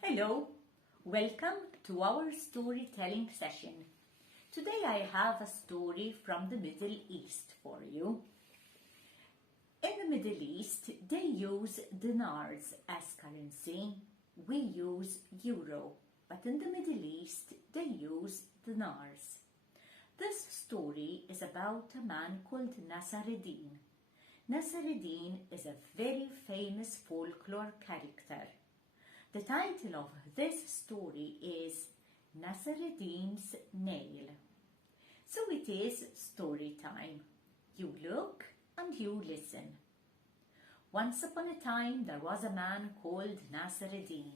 Hello, welcome to our storytelling session. Today I have a story from the Middle East for you. In the Middle East, they use dinars as currency. We use euro, but in the Middle East, they use dinars. This story is about a man called Nasseradeen. Nasseradeen is a very famous folklore character. The title of this story is Nasseradeen's Nail. So it is story time. You look and you listen. Once upon a time there was a man called Nasseradeen.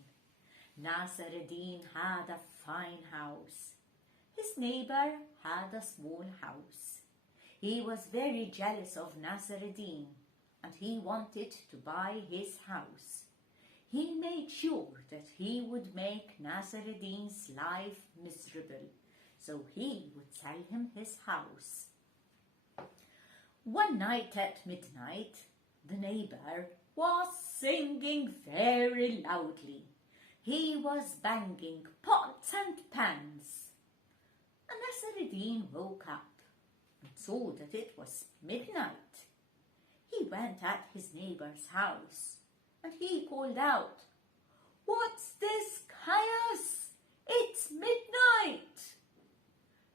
Nasseradeen had a fine house. His neighbor had a small house. He was very jealous of Nasseradeen and he wanted to buy his house. He made sure that he would make Nasseradeen's life miserable, so he would sell him his house. One night at midnight, the neighbor was singing very loudly. He was banging pots and pans. And Nasseradeen woke up and saw that it was midnight. He went at his neighbor's house and he called out, "What's this chaos? It's midnight!"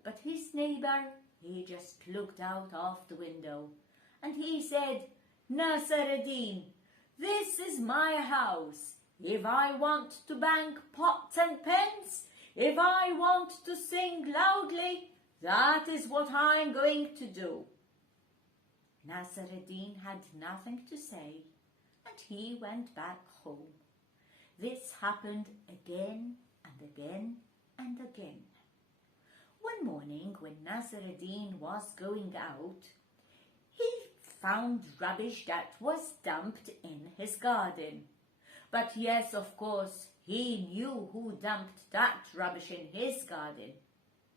But his neighbor, he just looked out of the window and he said, "Nasseradeen, this is my house. If I want to bang pots and pans, if I want to sing loudly, that is what I'm going to do." Nasseradeen had nothing to say and he went back home. This happened again and again and again. One morning when Nasseradeen was going out, he found rubbish that was dumped in his garden. But yes, of course, he knew who dumped that rubbish in his garden.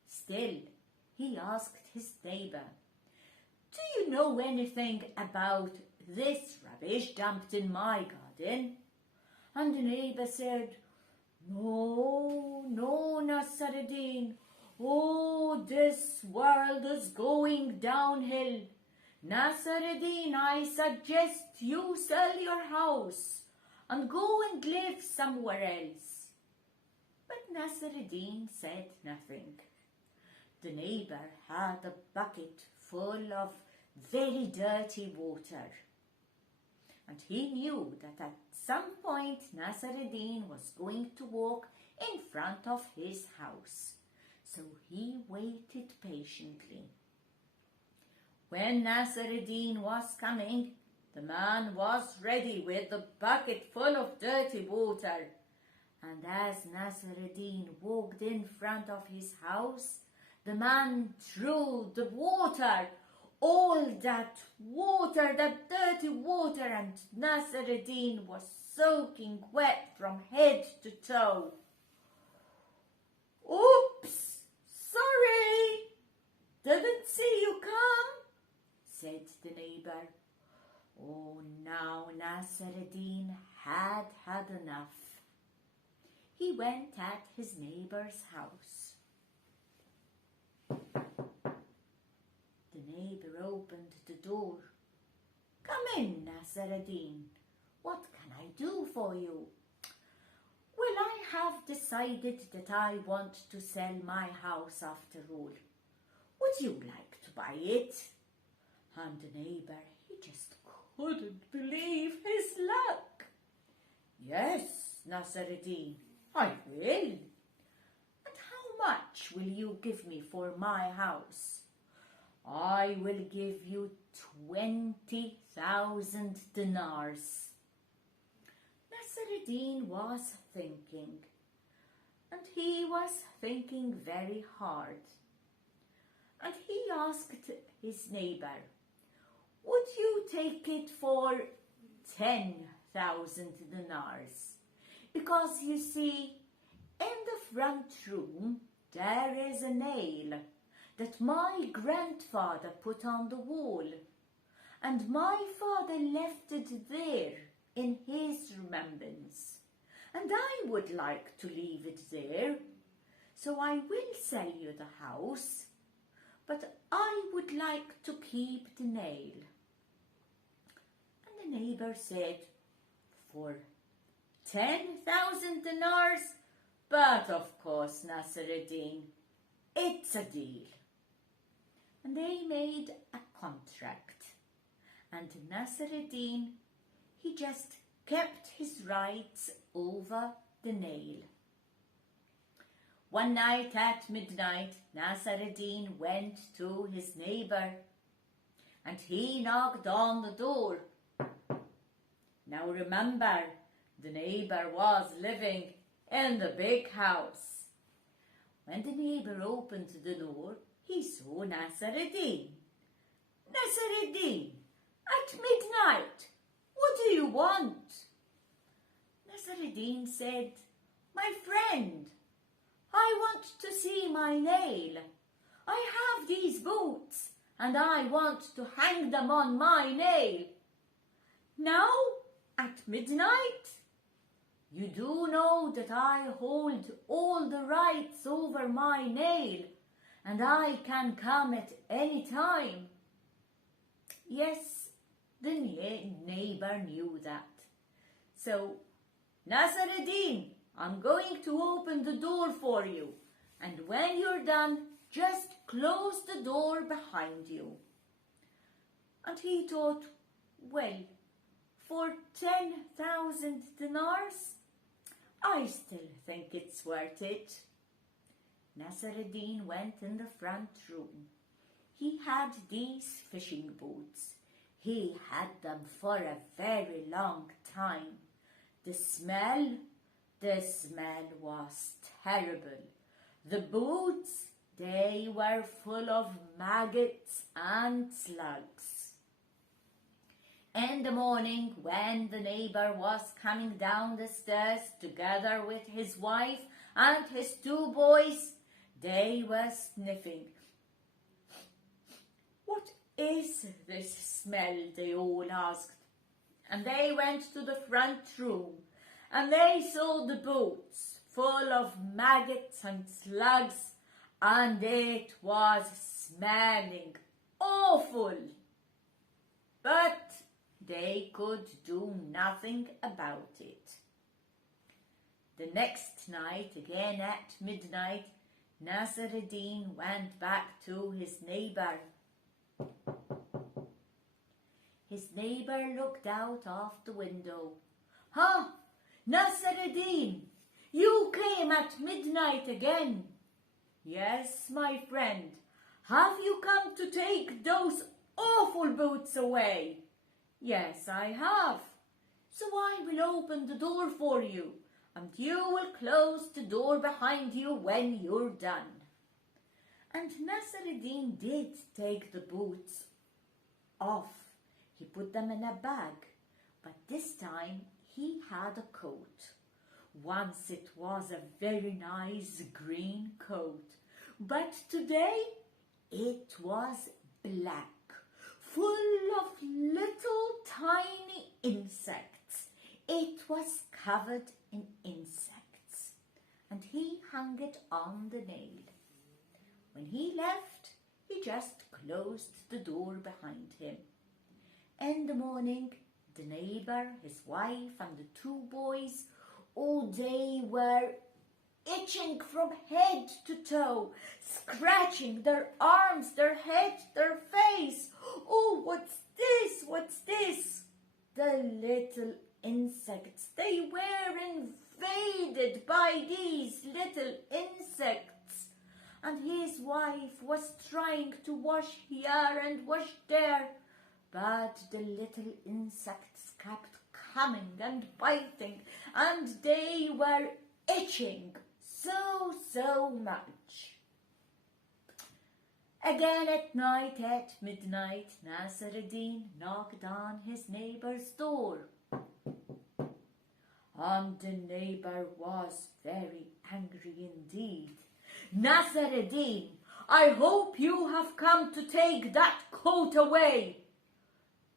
Still, he asked his neighbor, "Do you know anything about this rubbish dumped in my garden?" And the neighbor said, No, Nasseradeen. Oh, this world is going downhill. Nasseradeen, I suggest you sell your house and go and live somewhere else. But Nasseradeen said nothing. The neighbor had a bucket full of very dirty water. And he knew that at some point Nasseradeen was going to walk in front of his house. So he waited patiently. When Nasseradeen was coming, the man was ready with the bucket full of dirty water. And as Nasseradeen walked in front of his house, the man threw the water, all that water, that dirty water, and Nasseradeen was soaking wet from head to toe. "Oops, sorry, didn't see you come," said the neighbor. Oh, now Nasseradeen had had enough. He went at his neighbor's house. The neighbor opened the door. "Come in, Nasseradeen. What can I do for you?" "Well, I have decided that I want to sell my house after all. Would you like to buy it?" And the neighbor, he just couldn't believe his luck. "Yes, Nasseradeen, I will." "And how much will you give me for my house?" "I will give you 20,000 dinars. Nasseradeen was thinking, and he was thinking very hard. And he asked his neighbor, "Would you take it for 10,000 dinars? Because you see, in the front room there is a nail that my grandfather put on the wall, and my father left it there in his remembrance. and I would like to leave it there. So I will sell you the house, but I would like to keep the nail. And the neighbor said, for 10,000 dinars, but of course, Nasseradeen, it's a deal. And they made a contract, and Nasseradeen, he just kept his rights over the nail. One night at midnight, Nasseradeen went to his neighbor, and he knocked on the door. Now remember, the neighbor was living in the big house. When the neighbor opened the door, he saw Nasseradeen. Nasseradeen, at midnight, what do you want? Nasseradeen said, my friend, I want to see my nail. I have these boots and I want to hang them on my nail. Now, at midnight? You do know that I hold all the rights over my nail and I can come at any time. Yes, the neighbor knew that. So, Nasseradeen, I'm going to open the door for you, and when you're done, just close the door behind you. And he thought, well, for 10,000 dinars, I still think it's worth it. Nasseradeen went in the front room. He had these fishing boots. He had them for a very long time. The smell was terrible. The boots, they were full of maggots and slugs. In the morning, when the neighbor was coming down the stairs together with his wife and his two boys, they were sniffing. What is this smell? They all asked. And they went to the front room and they saw the boots full of maggots and slugs, and it was smelling awful. But they could do nothing about it. The next night, again at midnight, Nasseradeen went back to his neighbor. His neighbor looked out of the window. "Huh, Nasseradeen, you came at midnight again." "Yes, my friend. Have you come to take those awful boots away?" "Yes, I have. So I will open the door for you, and you will close the door behind you when you're done." And Nasseradeen did take the boots off. He put them in a bag, but this time he had a coat. Once it was a very nice green coat, but today it was black, full of little tiny insects. It was covered in insects, and he hung it on the nail. When he left, he just closed the door behind him. In the morning, the neighbor, his wife, and the two boys, they were itching from head to toe, scratching their arms, their head, their face. "Oh, what's this? What's this?" The little insects, they were invaded by these little insects. And his wife was trying to wash here and wash there, but the little insects kept coming and biting, and they were itching so much. Again at night, at midnight, Nasseradeen knocked on his neighbor's door. And the neighbor was very angry indeed. "Nasseradeen, I hope you have come to take that coat away."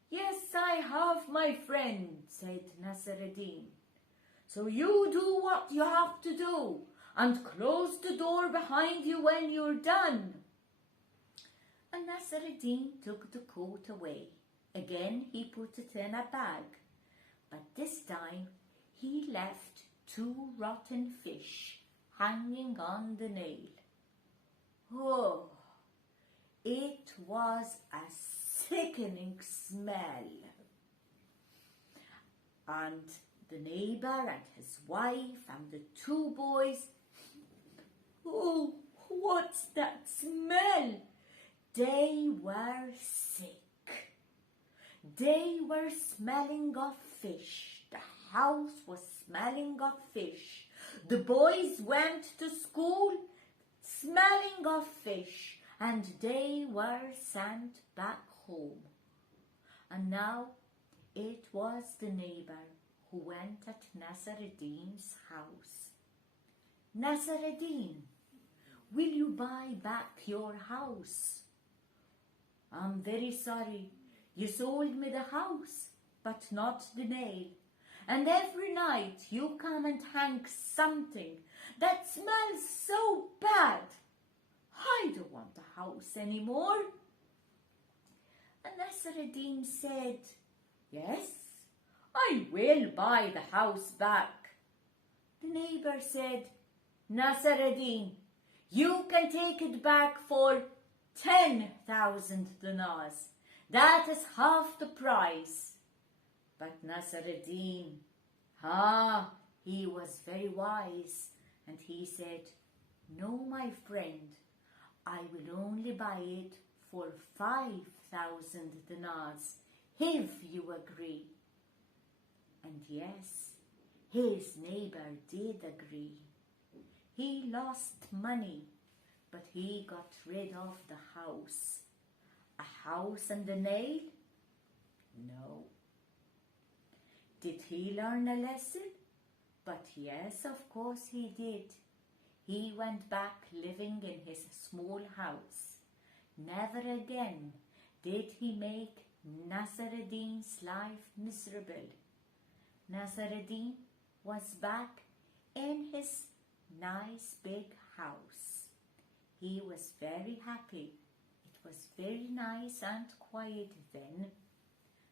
"Yes, I have, my friend," said Nasseradeen. So you do what you have to do and close the door behind you when you're done. And Nasseradeen took the coat away. Again he put it in a bag, but this time he left 2 rotten fish hanging on the nail. Oh, it was a sickening smell. And the neighbour and his wife and the 2 boys, oh, what's that smell? They were sick. They were smelling of fish. The house was smelling of fish. The boys went to school smelling of fish, and they were sent back home. And now it was the neighbour who went at Nasseradeen's house. Nasseradeen, will you buy back your house? I'm very sorry. You sold me the house, but not the nail. And every night you come and hang something that smells so bad. I don't want the house anymore. And Nasseradeen said, yes, I will buy the house back. The neighbour said, Nasseradeen, you can take it back for 10,000 dinars. That is half the price. But Nasseradeen, he was very wise, and he said, no, my friend, I will only buy it for 5,000 dinars, if you agree. And yes, his neighbour did agree. He lost money, but he got rid of the house. A house and a nail? No. Did he learn a lesson? But yes, of course he did. He went back living in his small house. Never again did he make Nasseradeen's life miserable. Nasseradeen was back in his nice big house. He was very happy. It was very nice and quiet then.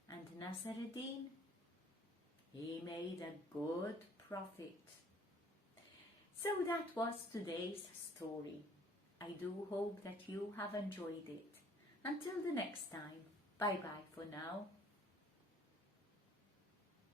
And Nasseradeen, he made a good profit. So that was today's story. I do hope that you have enjoyed it. Until the next time, bye-bye for now.